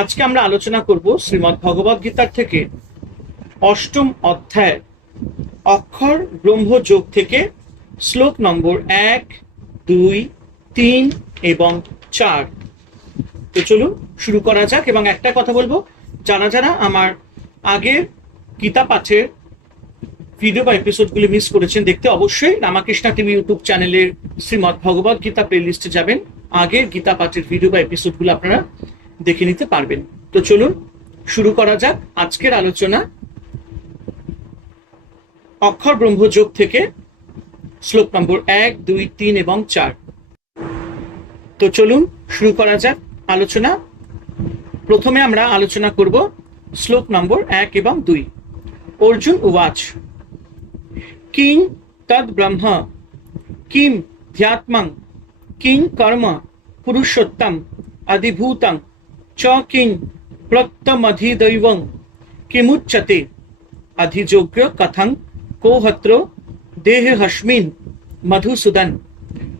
আজকে আমরা আলোচনা করব শ্রীমৎ ভগবদ গীতার থেকে অষ্টম অধ্যায়, অক্ষর ব্রহ্মযোগ থেকে শ্লোক নম্বর এক, দুই, তিন এবং চার। তো চলুন শুরু করা যাক এবং একটা কথা বলব। যারা যারা আমার আগের গীতা পাঠের ভিডিও বা এপিসোডগুলি মিস করেছেন, দেখতে অবশ্যই রামাকৃষ্ণা টিভি ইউটিউব চ্যানেলের শ্রীমৎ ভগবত গীতা প্লেলিস্টে যাবেন। আগের গীতা পাঠের ভিডিও বা এপিসোডগুলো আপনারা দেখে নিতে পারবেন। তো চলুন, শুরু করা যাক আজকের আলোচনা। অক্ষর ব্রহ্মযোগ থেকে শ্লোক নম্বর এক, দুই, তিন এবং চার। তো চলুন, শুরু করা যাক আলোচনা। প্রথমে আমরা আলোচনা করব শ্লোক নম্বর এক এবং দুই। অর্জুন উবাচ, কিং তদ ব্রহ্ম, কিম ধ্যাত্মং, কিং কর্ম, পুরুষোত্তম চ কিং প্রত্যমধিদৈবং কিমুচ্যতে অধিযোগ্য কথং কোহত্র দেহহস্মিন মধুসূদন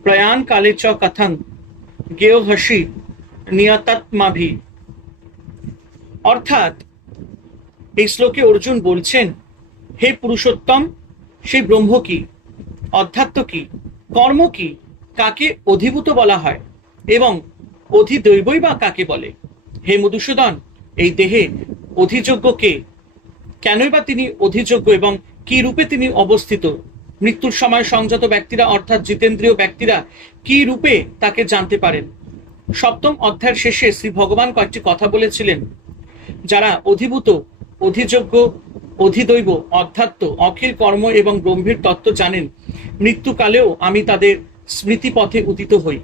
প্রয়াণ কালে চ কথং গেয়হসি নিয়তাত্মাভি অর্থাৎ এই শ্লোকে অর্জুন বলছেন, হে পুরুষোত্তম সেই ব্রহ্ম কি? অধ্যাত্ম কি? কর্ম কি? কাকে অধিভূত বলা হয়? এবং অধিদৈবই বা কাকে বলে? হে মধুসূদন, এই দেহে অধিযোগ্য কে কেনই বা তিনি অধিযোগ্য এবং কি রূপে তিনি অবস্থিত? মৃত্যুর সময় সংযত ব্যক্তিরা অর্থাৎ জিতেন্দ্রীয় ব্যক্তিরা কি রূপে তাকে জানতে পারেন? সপ্তম অধ্যায়ের শেষে শ্রী ভগবান কয়েকটি কথা বলেছিলেন। যারা অধিভূত, অধিযোগ্য, অধিদৈব, অধ্যাত্ম, অখিল কর্ম এবং গম্ভীর তত্ত্ব জানেন, মৃত্যুকালেও আমি তাদের স্মৃতি পথে উদিত হই।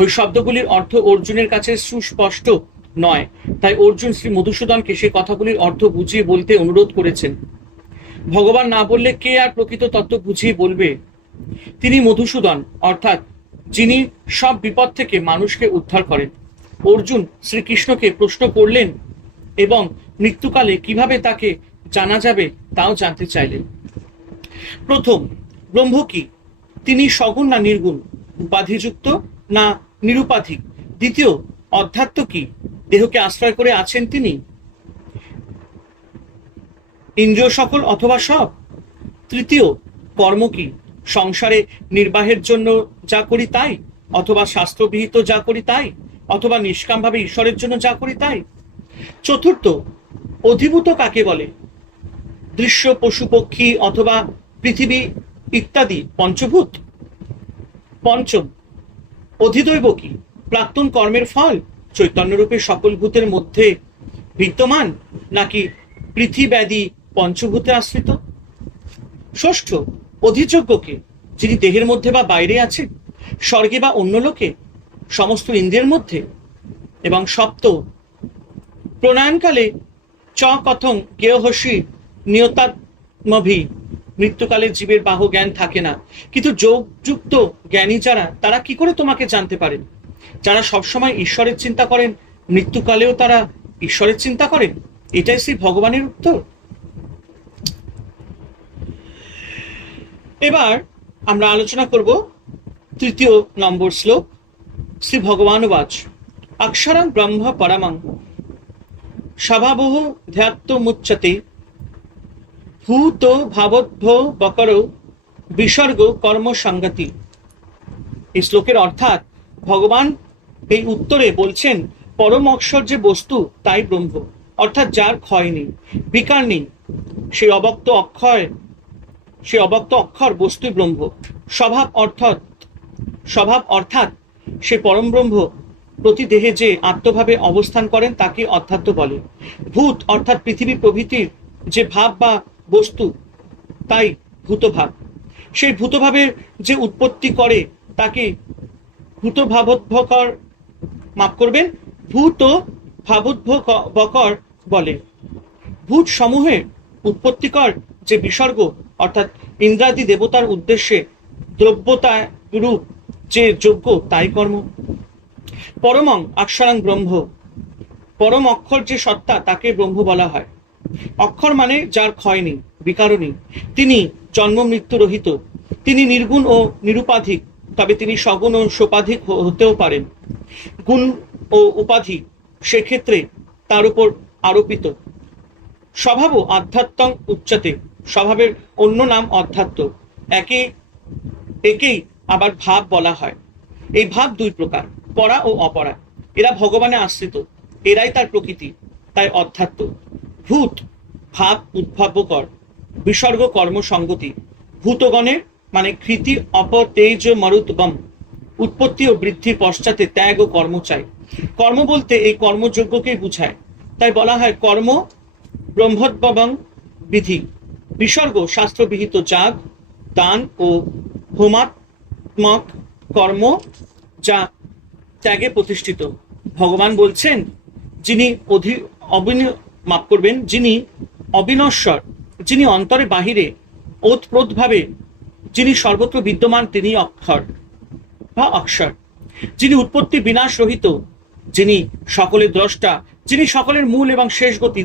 ওই শব্দগুলির অর্থ অর্জুনের কাছে সুস্পষ্ট নয়। তাই অর্জুন শ্রী মধুসূদনকে সেই কথাগুলির অর্থ বুঝিয়ে বলতে অনুরোধ করেছেন। ভগবান না বললে কে আর প্রকৃত তত্ত্ব বুঝিয়ে বলবে? তিনি মধুসূদন, অর্থাৎ যিনি সব বিপদ থেকে মানুষকে উদ্ধার করেন। অর্জুন শ্রীকৃষ্ণকে প্রশ্ন করলেন এবং মৃত্যুকালে কীভাবে তাকে জানা যাবে তাও জানতে চাইলেন। প্রথম, ব্রহ্ম কি? তিনি সগুণ না নির্গুণ? উপাধিযুক্ত না নিরুপাধিক? দ্বিতীয়, অধ্যাত্ম কি? দেহকে আশ্রয় করে আছেন তিনি? ইন্দ্রিয় সকল অথবা সব? তৃতীয়, কর্ম কি? সংসারে নির্বাহের জন্য যা করি তাই? অথবা শাস্ত্রবিহিত যা করি তাই? অথবা নিষ্কামভাবে ঈশ্বরের জন্য যা করি তাই? চতুর্থ, অধিভূত কাকে বলে? দৃশ্য, পশু, পক্ষী অথবা পৃথিবী ইত্যাদি, পঞ্চভূত? পঞ্চম, অধিদৈব কি? প্রাক্তন কর্মের ফল? চৈতন্যরূপে সকল ভূতের মধ্যে বিদ্যমান নাকি পৃথিব্যাদি পঞ্চভূতে আশ্রিত? ষষ্ঠ অধিযোগ্যকে যিনি দেহের মধ্যে বা বাইরে আছেন, স্বর্গে বা অন্য লোকে, সমস্ত ইন্দ্রিয়ের মধ্যে এবং সপ্ত প্রণয়নকালে চ কথং গেয়হসি নিয়তাত্মভি, মৃত্যুকালে জীবের বাহ জ্ঞান থাকে না। কিন্তু যোগযুক্ত জ্ঞানী যারা, তারা কি করে তোমাকে জানতে পারেন? যারা সবসময় ঈশ্বরের চিন্তা করেন, মৃত্যুকালেও তারা ঈশ্বরের চিন্তা করেন? এটাই শ্রী ভগবানের উত্তর। এবার আমরা আলোচনা করব তৃতীয় নম্বর শ্লোক, শ্রী ভগবানুবাচ অক্ষরং ব্রহ্ম পরমং স্বভাবহ ধ্যাত্তমুচ্যতে ভূত ভাবোদ্ভ বকর, বিসর্গ কর্ম সংগতি এই শ্লোকের অর্থাৎ ভগবান এই উত্তরে বলছেন, পরম অক্ষর যে বস্তু, তাই ব্রহ্ম। অর্থাৎ যার ক্ষয় নেই, বিকার নেই, সেই অবক্ত অক্ষয় সে অবক্ত অক্ষর বস্তুই ব্রহ্ম। স্বভাব অর্থাৎ স্বভাব অর্থাৎ সে পরম ব্রহ্ম। প্রতি দেহে যে আত্মভাবে অবস্থান করেন, তাকে অধ্যাত্ম বলে। ভূত অর্থাৎ পৃথিবী প্রভৃতির যে ভাব বা বস্তু, তাই ভূতভাব। সেই ভূতভাবের যে উৎপত্তি করে, তাকে ভূতভাবোদ্ভকর, মাফ করবেন ভূত ভাবোদ্ভকর বলে। ভূত সমূহের উৎপত্তিকর যে বিসর্গ, অর্থাৎ ইন্দ্রাদি দেবতার উদ্দেশ্যে দ্রব্যতা রূপ যে যোগ্য তাই কর্ম। পরমং অক্ষরাং ব্রহ্ম। পরম অক্ষর যে সত্তা, তাকে ব্রহ্ম বলা হয়। অক্ষর মানে যার ক্ষয় নেই বিকারণী তিনি জন্ম মৃত্যু রহিত তিনি নির্গুণ ও নিরুপাধিক। তবে তিনি সগুণ ও সোপাধিক হতেও পারেন। গুণ ও উপাধি সেক্ষেত্রে তার উপর আরোপিত। স্বভাব আধ্যাত্ম উচ্চতে, স্বভাবের অন্য নাম অধ্যাত্ম। একে, একেই আবার ভাব বলা হয়। এই ভাব দুই প্রকার, পরা ও অপরা। এরা ভগবানে আশ্রিত, এরাই তার প্রকৃতি, তাই অধ্যাত্ম। ভূত, ভাব উদ্ভাব্যকর বিসর্গ কর্মসঙ্গতি ভূতগণের মানে কৃতি অপতেজ মরুতবম উৎপত্তি ও বৃদ্ধির পশ্চাতে ত্যাগ ও কর্ম চাই। কর্ম বলতে এই কর্মযোগ্যকেই বুঝায়। তাই বলা হয় কর্ম ব্রহ্মোদ্ভবং বিধি। বিসর্গ, শাস্ত্রবিহিত যাগ, দান ও হোমাত্মক কর্ম যা ত্যাগে প্রতিষ্ঠিত। ভগবান বলছেন, যিনি অধি অবিন মাপ করবেন, যিনি অবিনশ্বর, যিনি অন্তরে বাহিরে, ওতপ্রোতভাবে যিনি সর্বত্র বিদ্যমান, তিনি অক্ষর বা অক্ষর। যিনি উৎপত্তি বিনাশ রহিত, যিনি সকলের দ্রষ্টা, যিনি সকলের মূল এবং শেষ গতি,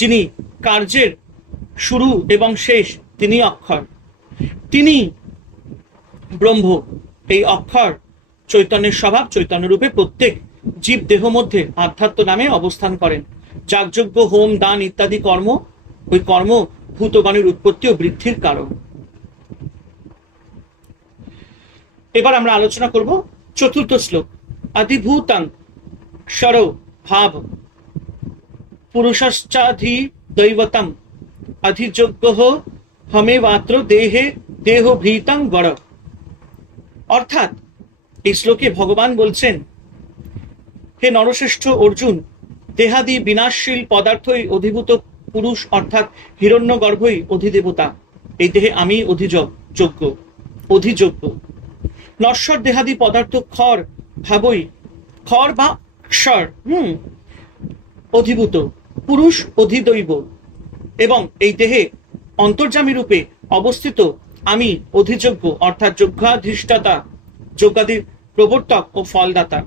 যিনি কার্যের শুরু এবং শেষ, তিনি অক্ষর। তিনি ব্রহ্ম। এই অক্ষর চৈতন্যের স্বভাব, চৈতন্য রূপে প্রত্যেক জীব দেহ মধ্যে আধ্যাত্ম নামে অবস্থান করেন। যাগযজ্ঞ, হোম, দান ইত্যাদি কর্ম, ওই কর্ম ভূতগণের উৎপত্তি ও বৃদ্ধির কারণ এবার আমরা আলোচনা করব চতুর্থ শ্লোক। আদিভূতাং ক্ষর ভাব পুরুষশ্চাধি দৈবতম অধিযোগ্য হমেবাত্র দেহে দেহ ভীতাং গড় অর্থাৎ এই শ্লোকে ভগবান বলছেন, হে নরশ্রেষ্ঠ অর্জুন, দেহাদি বিনাশশীল পদার্থই অধিভূত পুরুষ অর্থাৎ হিরণ্য গর্ভই অধিদেবতা। এই দেহে আমি অধিযোগ যোগ্য অধিযোগ্য নশ্বর দেহাদি পদার্থ খর ভাবই খর বা ক্ষর হুম, অধিভূত, পুরুষ অধিদৈব। এবং এই দেহে অন্তর্যামী রূপে অবস্থিত আমি অধিযোগ্য, অর্থাৎ যোগ্যাধিষ্ঠাতা যোগ্যাদির প্রবর্তক ও ফলদাতা।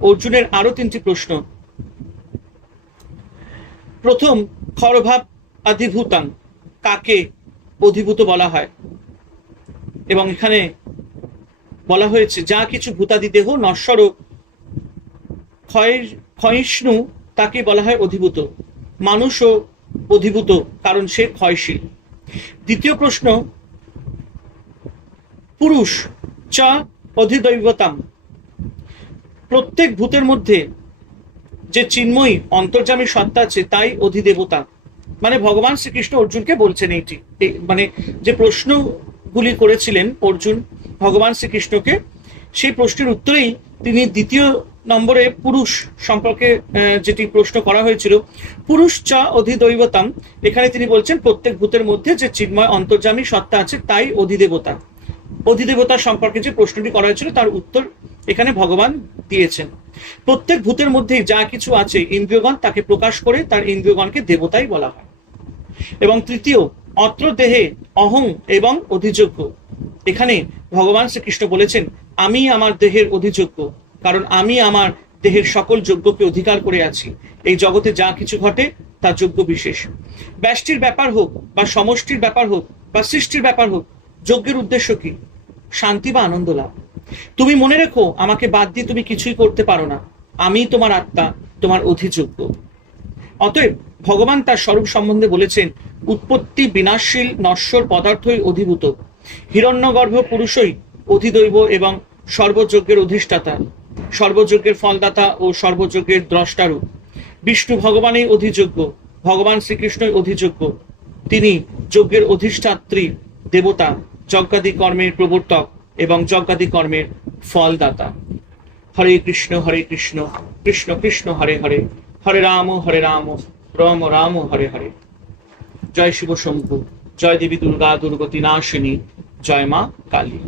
অর্জুনের আরও তিনটি প্রশ্ন। প্রথম খরভাব আধিভূতাং, কাকে অধিভূত বলা হয়? এবং এখানে বলা হয়েছে, যা কিছু ভূতাদি দেহ, নশ্বর ক্ষয়িষ্ণু তাকে বলা হয় অধিভূত। মানুষও অধিভূত, কারণ সে ক্ষয়শীল। দ্বিতীয় প্রশ্ন, পুরুষ, চা, অধিদৈবতাম। প্রত্যেক ভূতের মধ্যে যে চিন্ময়ী অন্তর্জামী সত্তা আছে, তাই অধিদেবতা। মানে ভগবান শ্রীকৃষ্ণ অর্জুনকে বলছেন এইটি। মানে যে প্রশ্নগুলি করেছিলেন অর্জুন ভগবান শ্রীকৃষ্ণকে, সেই প্রশ্নের উত্তরেই তিনি দ্বিতীয় নম্বরে পুরুষ সম্পর্কে যেটি প্রশ্ন করা হয়েছিল, পুরুষ চা অধিদৈবতাম, এখানে তিনি বলছেন প্রত্যেক ভূতের মধ্যে যে চিন্ময় অন্তর্যামী সত্তা আছে, তাই অধিদেবতা। অধিদেবতা সম্পর্কে যে প্রশ্নটি করা হয়েছিল, তার উত্তর এখানে ভগবান দিয়েছেন। প্রত্যেক ভূতের মধ্যেই যা কিছু আছে, ইন্দ্রিয়গণ তাকে প্রকাশ করে, তার ইন্দ্রিয়গণকে দেবতাই বলা হয়। এবং তৃতীয়, অত্র দেহে অহং এবং অধিযোগ্য। এখানে ভগবান শ্রীকৃষ্ণ বলেছেন, আমি আমার দেহের অধিযোগ্য, কারণ আমি আমার দেহের সকল যোগ্যকে অধিকার করে আছি। এই জগতে যা কিছু ঘটে, তা যোগ্য বিশেষ। ব্যষ্টির ব্যাপার হোক বা সমষ্টির ব্যাপার হোক বা সৃষ্টির ব্যাপার হোক, যজ্ঞের উদ্দেশ্য কি? শান্তি বা আনন্দ লাভ। তুমি মনে রেখো, আমাকে বাদ দিয়ে তুমি কিছুই করতে পারো না। আমি তোমার আত্মা, তোমার অধিযোগ্য। অতএব ভগবান তার স্বরূপ সম্বন্ধে বলেছেন, উৎপত্তি বিনাশশীল নশ্বর পদার্থই অধিভূত। হিরণ্যগর্ভ পুরুষই অধিদৈব এবং সর্বযজ্ঞের অধিষ্ঠাতা। সর্বযজ্ঞের ফলদাতা ও সর্বযজ্ঞের দ্রষ্টারূপ। বিষ্ণু ভগবানই অধিযোগ্য, ভগবান শ্রীকৃষ্ণই অধিযোগ্য। তিনি যজ্ঞের অধিষ্ঠাত্রী, দেবতা যজ্ঞাদি কর্মের প্রবর্তক এবং যজ্ঞাদি কর্মের ফলদাতা। হরে কৃষ্ণ হরে কৃষ্ণ কৃষ্ণ কৃষ্ণ, হরে হরে। হরে রাম হরে রাম রাম রাম, হরে হরে। জয় শিব শম্ভু। জয় দেবী দুর্গা দুর্গতি নাশিনী জয় মা কালী।